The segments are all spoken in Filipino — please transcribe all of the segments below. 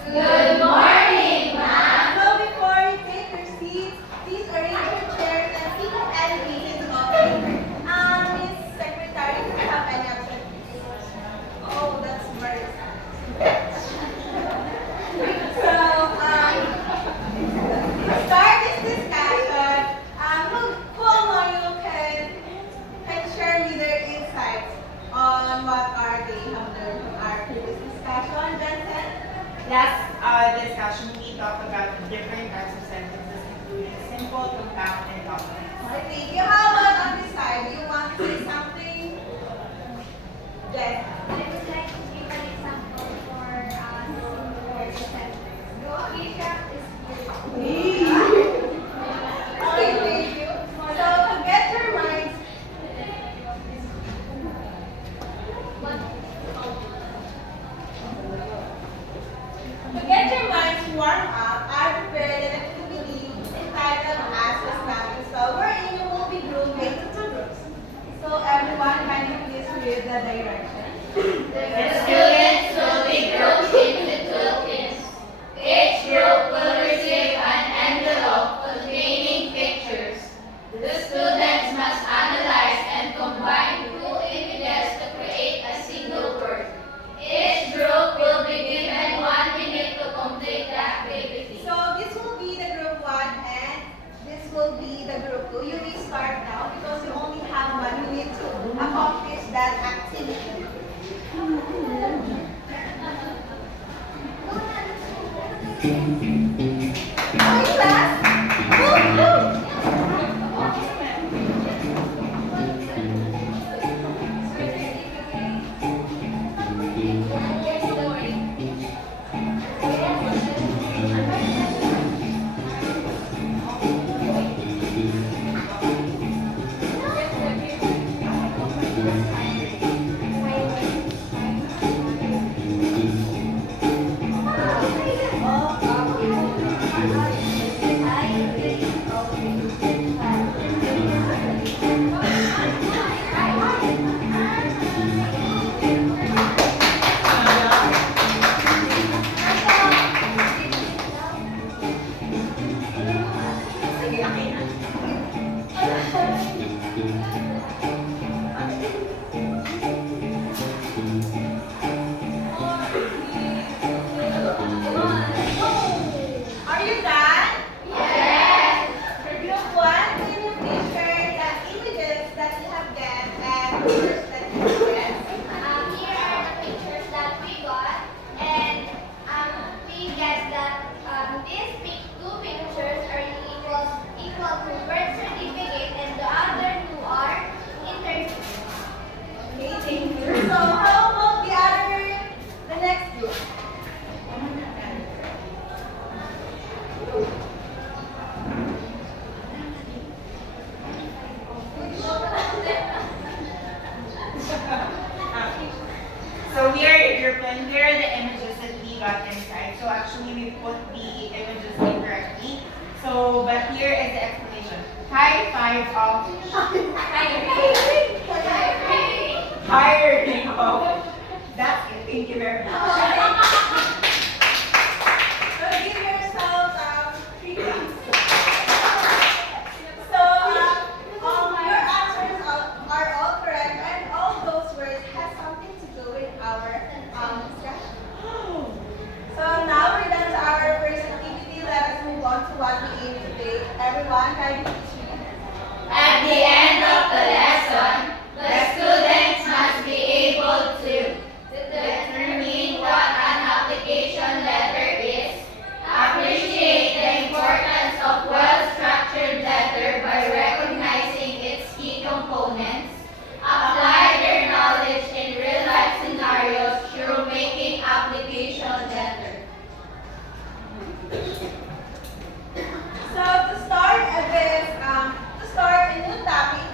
Good morning, ma'am. So before you take your seats, please arrange your chairs and pick up any pieces of paper. Miss Secretary, do you have any objections? Oh, that's very So, to start this discussion, who among you can share me their insights on what are they have learned from our previous discussion, Jensen? Last discussion, we talked about the different types of sentences, including simple, compound, and complex. I thank you. How about on this side? Do you want to say something? Yes. I would like to give an example for simple word sentence. Trizha is beautiful. Okay, thank you. So to get your minds warmed up, I prepared an activity entitled Ask a Snapping Spell, wherein you will be grouped into two groups. So everyone, can you please read the directions? The students will be grouped into two teams. Each group will receive an envelope containing pictures. The students must analyze and combine two images to create a single word. Each group will be given 1 minute to complete the activity. So this will be the group 1 and this will be the group 2. You may start now because you only have 1 minute to accomplish that activity. Okay, class. Move. Are you done? Yes! For group 1, can you please share the images that you have get and pictures that you have get? Here are the pictures that we got, and we guess that two pictures are equal to birth certificate, and the other two are interview. Okay, thank you. So how about the next group? So we are grouping. Here are the images that we got inside. So actually, we put the images incorrectly. So, but here is the explanation. High five of hiring of. That's it. Thank you very much. So give yourselves 3 claps. So your answers are all correct, and all those words have something to do with our discussion. So now we're done to our first activity. Let us move on to what we aim today. Everyone, can you please read? At the end of the lesson, the students must be able to determine what an application letter is, appreciate the importance of well-structured letter by recognizing its key components, apply their knowledge in real-life scenarios through making application letter. So to start a new topic,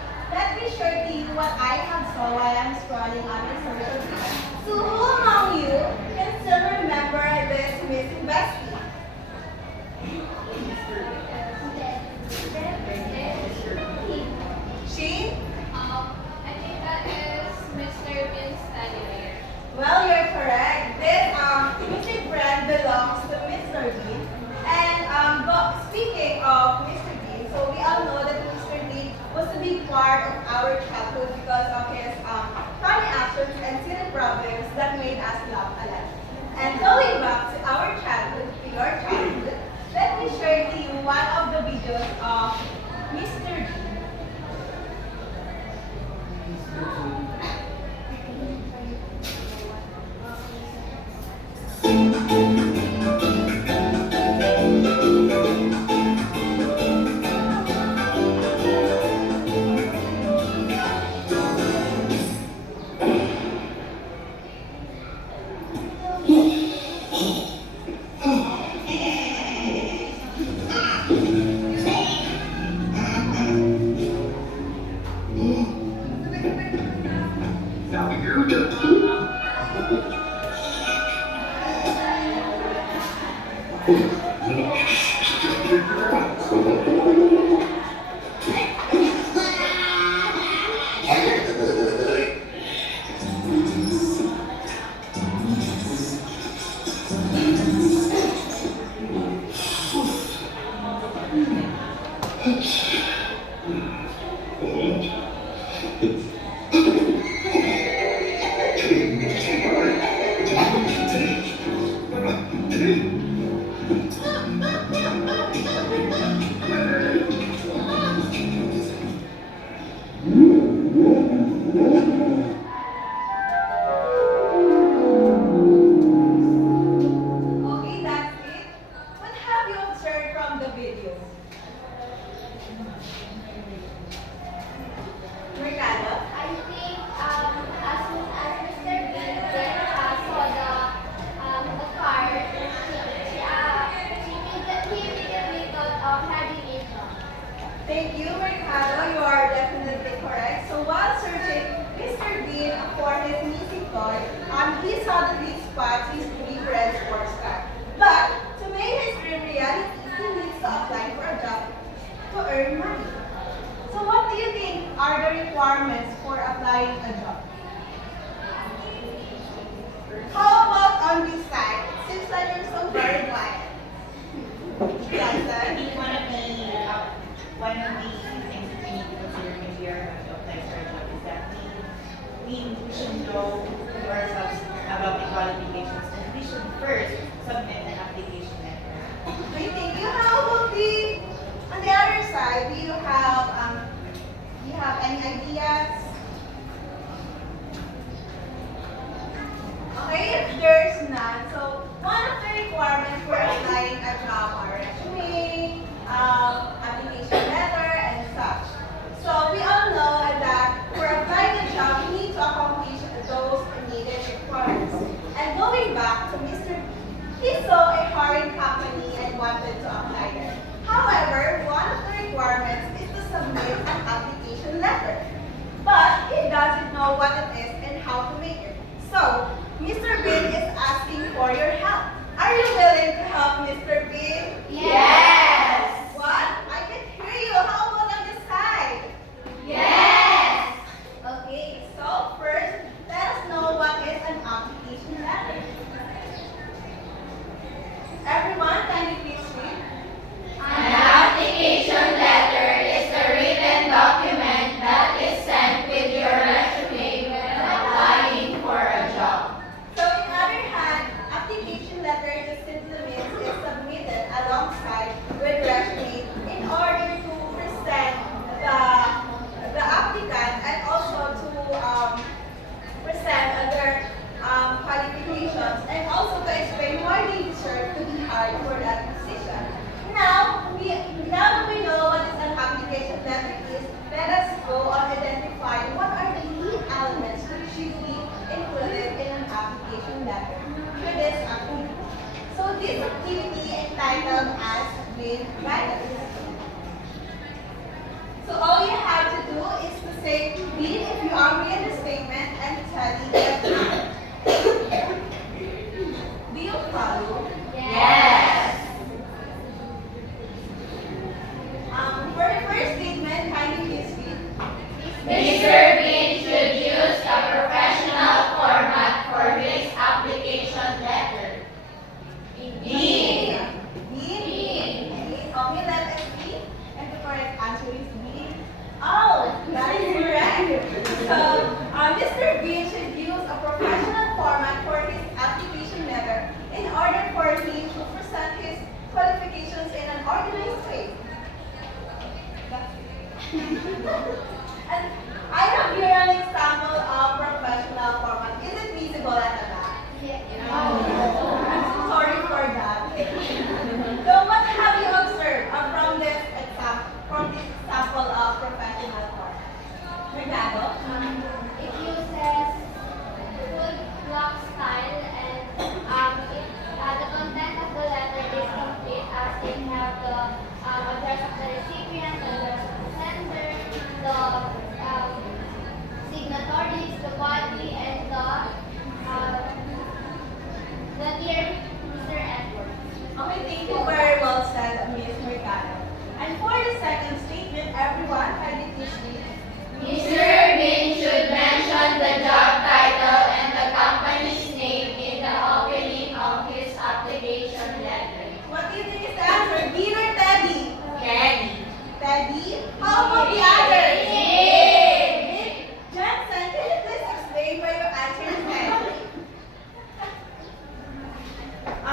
Okay, that's it. What have you observed from the video? Mercado? I think as soon as Mr. Bean saw the card, he immediately thought of having a job. Thank you, Mercado. You are definitely correct. So while searching Mr. Bean for his missing toy, he suddenly spots his three-red sports car. But to make his dream reality, he needs to apply for a job to earn money. So what do you think are the requirements for applying a job? How about on this side? Seems like you're so very quiet. I Johnson? think one of the things that we need to consider when we are going to apply for a job is that we should know to ourselves about the qualifications, and we should first submit an application letter. Okay, thank you. How about on the other side? Do you have any ideas? Okay, if there's none, so one of the requirements for applying a job are resume, application letter, and such. So we all know that for applying a job, we need to accomplish those needed requirements. And going back to Mr. He saw a hiring company and wanted to apply there. However, one of the requirements is to submit an application letter. But he doesn't know what it is and how to make it. So, Mr. Bean is asking for your help. Are you willing to help Mr. Bean? Yes. What? I can hear you. How about on this side? Yes. Okay, so first, let us know what is an application letter. Everyone, can you please read? An application letter is a written document that is sent with your resume when applying for a job. So, in other hand, application letter just simply means is submitted alongside with resume in order to present the applicant and also to present other qualifications and also to explain why they deserve to be hired for that position. Now that we know what is an application letter is, let us go on identifying what are the lead elements that should be included in an application letter for this activity. So this activity entitled as Grade Guidance. So all you have to do is to say read if you agree on the statement and study if not. Do you follow? Yes. For the first statement, kindly please read. Mr. Bean should use a professional format for his application letter. Bean. Bean. Okay, let us see. And the correct answer is B. Oh, that is correct. So, Mr. Bean should use a professional format for his application letter in order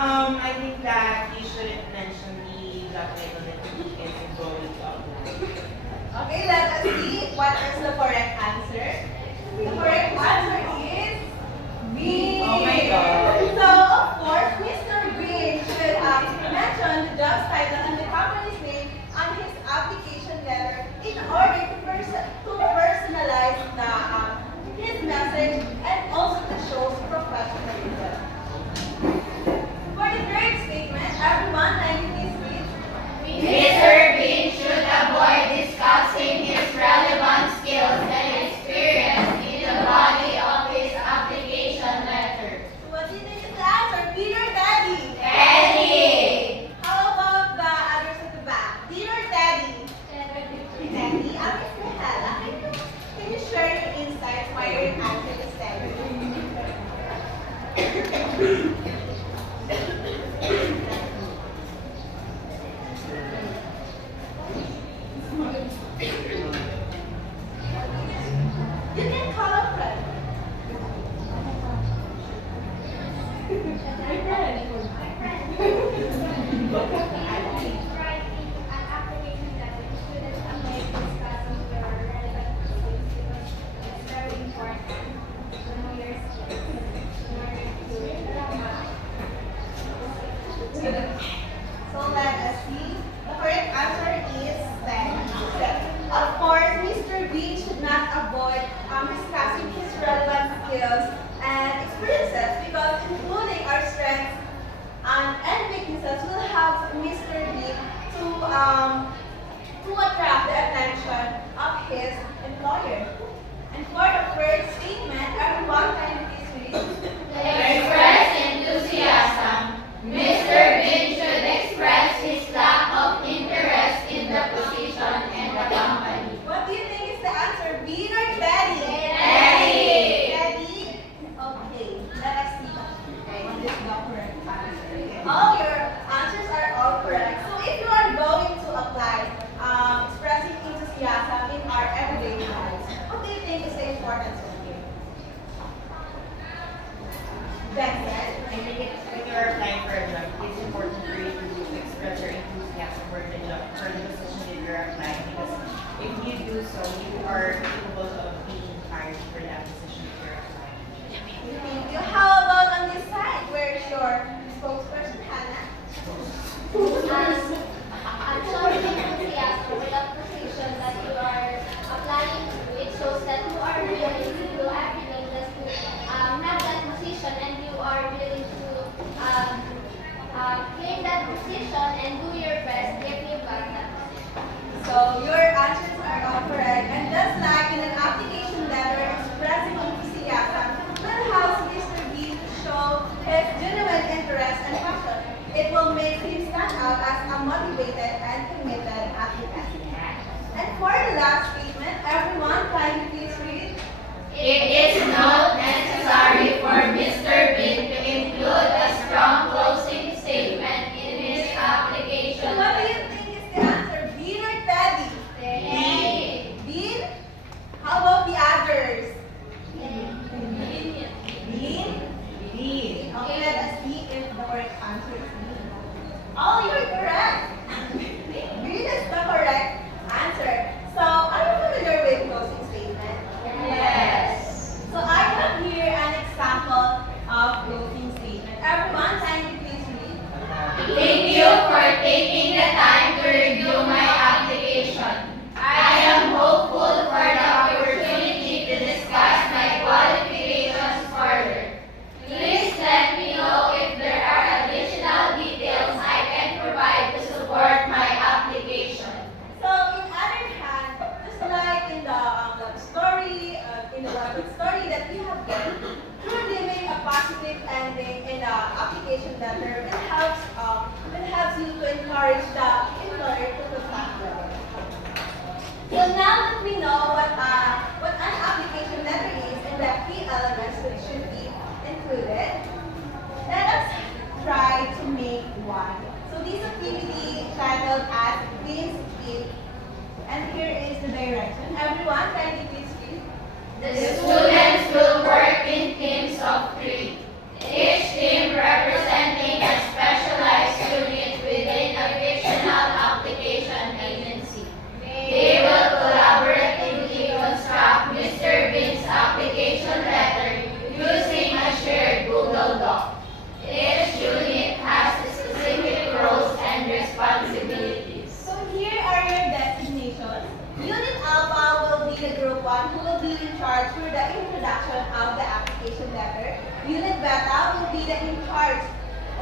I think that you shouldn't mention the job title that he is going to apply. Okay, let us see what is the correct answer. The correct answer is B. Oh my God. So, of course, Mr. Green should mention the job title and the company's name on his application letter in order to personalize his message and also to show professionalism. For the third statement, everyone, can you please read? Mr. Bean should avoid discussing his relevant skills and experience in the body of his application letter. So what do you think is the answer? Peter, Daddy? Eddie! How about the others at the back? Peter, Daddy? Daddy? Miss Mihela, can you share your insights why your answer is Daddy? You can call a friend. Writing an application letter to students avoid discussing your relevant skills because it's very important to know your skills in order to So let us see. The correct answer is 10. Of course, Mr. Bean should not avoid discussing his relevant skills and experiences because including our strengths and weaknesses will help Mr. Bean to attract the attention of his employer. And for the first statement, everyone can please read. Express enthusiasm. Mr. Bean should express his lack of interest in the position and the company. What do you think is the answer? Bean or Daddy? Daddy! Daddy? Okay, let us see what is the correct answer. All your answers are all correct. So if you are going to apply expressing enthusiasm in our everyday lives, what do you think is the importance of it? That's it. I think when you're applying for a job, it's important for you to express your enthusiasm for the job, for the position that you're applying, because if you do so, you are capable of being hired for that position that you're applying. Thank you. How about on this side? Where is your spokesperson, Hannah? showing enthusiasm for the position that you are applying, it shows that you are willing to do everything just to have that position, and you are willing to claim that position and do your best if you got that position. So your answers are all correct. And just like in an application letter, expressing enthusiasm will help Mr. B to show his genuine interest and passion. It will make him stand out as a motivated and committed applicant. And for the last statement, everyone, can you please read? It is not necessary for Mr. Bean to include a strong closing statement in his So application what do you letter. think is the answer? Bean or Teddy? Daddy. Bean? How about the others? Bean. Bean? Bean. Okay, let us see if the correct answer is Bean. Oh, you're correct. Bean is the correct answer. So, are you familiar with closing statement? Yes. So, I have here an example of closing statement. Everyone, can you please read? Thank you for taking the time to review my application. I am hopeful for the opportunity to discuss my qualifications further. Please let me know if there are additional details I can provide to support my application. So, in other hand, just like in the love story, in the love story that you have done, through giving a positive ending in the application letter will help you to encourage the employer to contact you. So now that we know what an application letter is and the key elements that should be included, let us try to make one. So this activity titled as Quiz It, and here is the direction. Everyone, can you please read? The students will work in teams of 3, each team representing a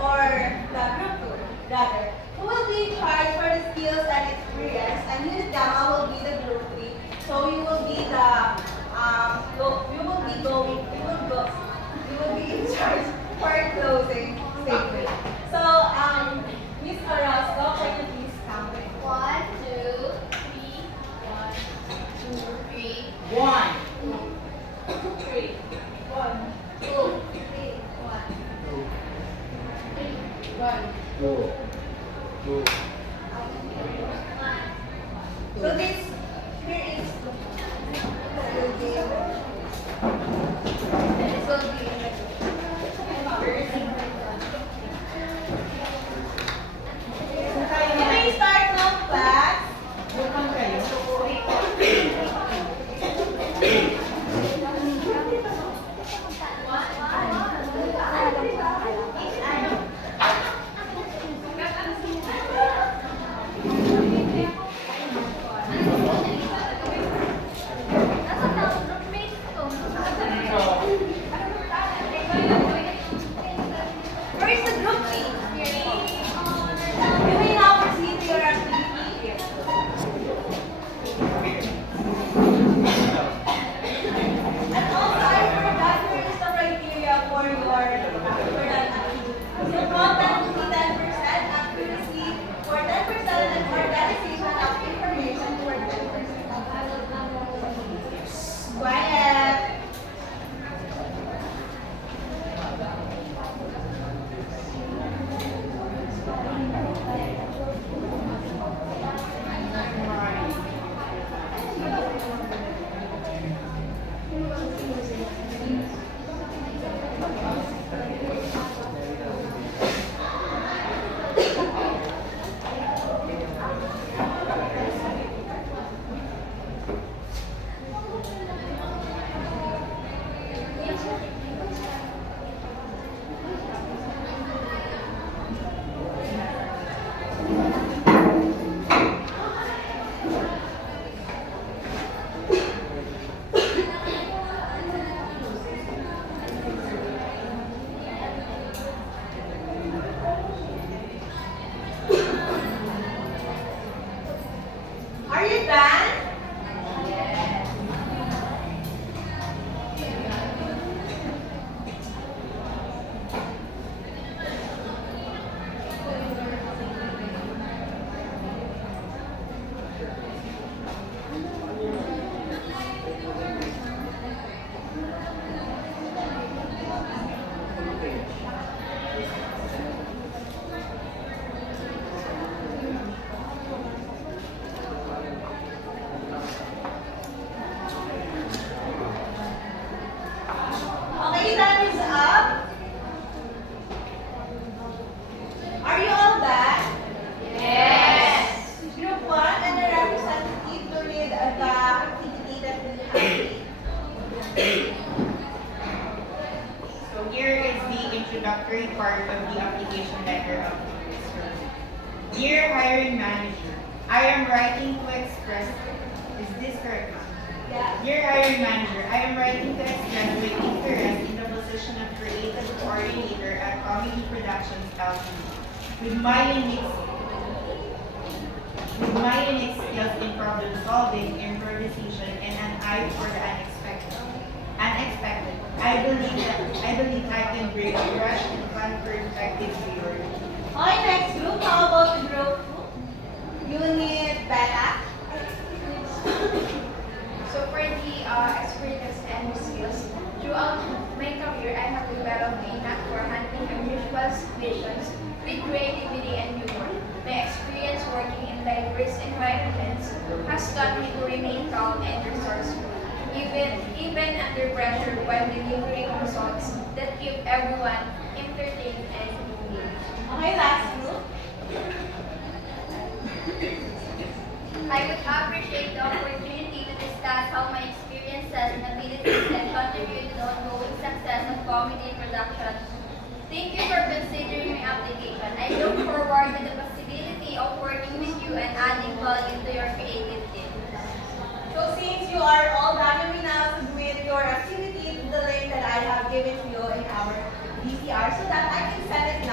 or the group two, rather, who will be in charge for the skills and experience, and Unit Gamma will be the group three. So you will be the you will be in charge for closing statement. So Miss Orozco, can you please count it? 1, 2, 3, 1, 2, 3, One. 3, 1, 2, 3, 1, 1. So this here is this will be Can we start now, class? Bukang kayo. Where is the group key? You may now proceed to your activity. And also, I forgot here is the criteria for that activity. So content will be 10%, accuracy for 10%, and organization of information for 10%. Quiet. Are you done? Okay, time is up. Are you all done? Yes. Group 1 and the representative to read the activity that we have. So here is the introductory part of the application letter of this group. Dear hiring manager, I am writing to express. Is this correct, ma'am? Yeah. Dear hiring manager, I am writing to express my interest in the position of creative coordinator at Comedy Productions LTD. With my unique skills in problem solving, improvisation, and an eye for the unexpected, I believe I can bring a fresh and fun perspective to your team. Okay, next group. How about the group 2? Unit Bella. So for the experience and skills, throughout my career, I have developed a knack for handling unusual situations with creativity and humor. My experience working in diverse environments has taught me to remain calm and resourceful, even under pressure while delivering results that keep everyone entertained and engaged. Okay, last group. I would appreciate the opportunity to discuss how my experiences and abilities can contribute to the ongoing success of comedy production. Thank you for considering my application. I look forward to the possibility of working with you and adding value to your creative team. So since you are all done, you may now submit your activity to the link that I have given to you in our VCR so that I can send it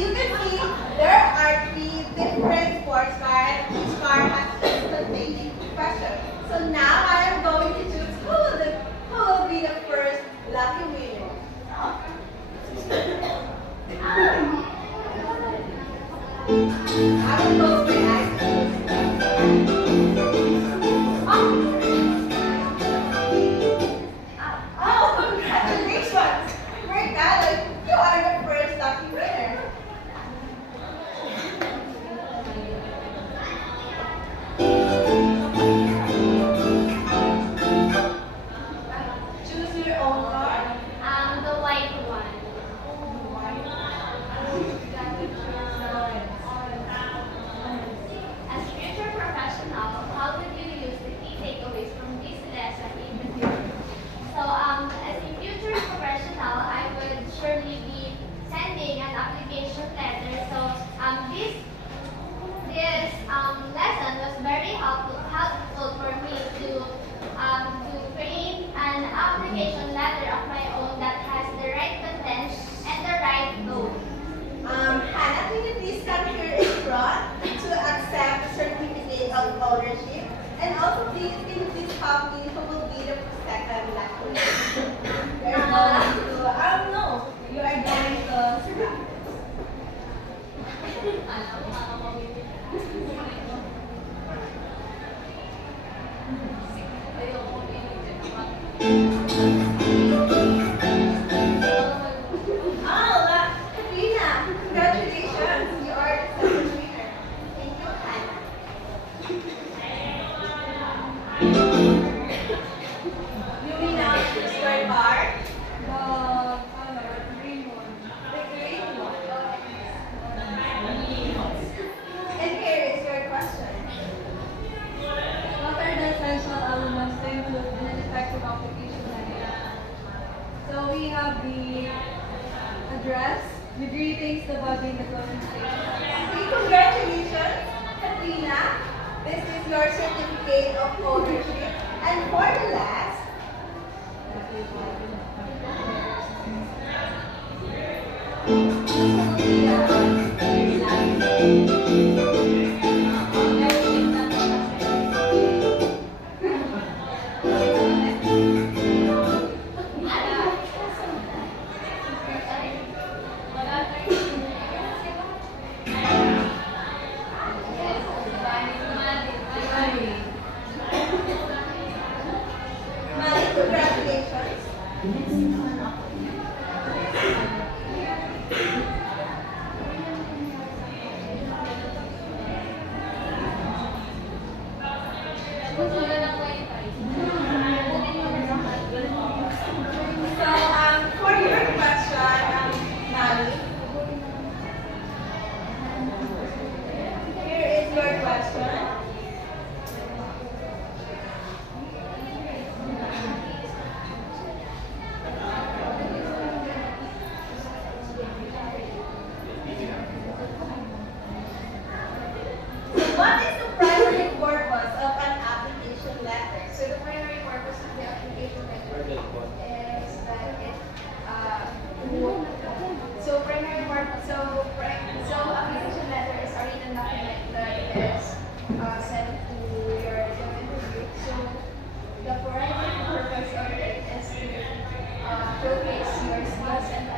you can see, there are three different sports cars, and each car has its containing question. So now I am going to choose who will be the first lucky winner. I will close my eyes. Oh, congratulations! Mercado, you are the first lucky winner. Choose your own card. The white one. As future professional, how would you use the key takeaways from this lesson in the future? So, as a future professional, I would surely be sending an application letter. So, this lesson was very helpful for me to create an application letter of my own that has the right content and the right tone. Hannah, can you please come here in front to accept the certificate of ownership? And also, please, can you please help me who will be the second lucky winner? You're going to, no, you are going to surprise. Oh, Katrina, congratulations. You are the second winner. Thank you, Hannah. You may now choose your card. The green one. And here is your question. What are the essential elements to include in an effective application letter? So we have the address, the greetings, the body, and the closing statement. Okay, congratulations, Katrina. This is your certificate of ownership. And for the last, Mali, congratulations. So, for your question, Mali, here is your question. What is the primary purpose of an application letter? So the primary purpose of the application letter is that it so application letter is a written document that is sent to your job interview. So the primary purpose of it is to showcase your skills and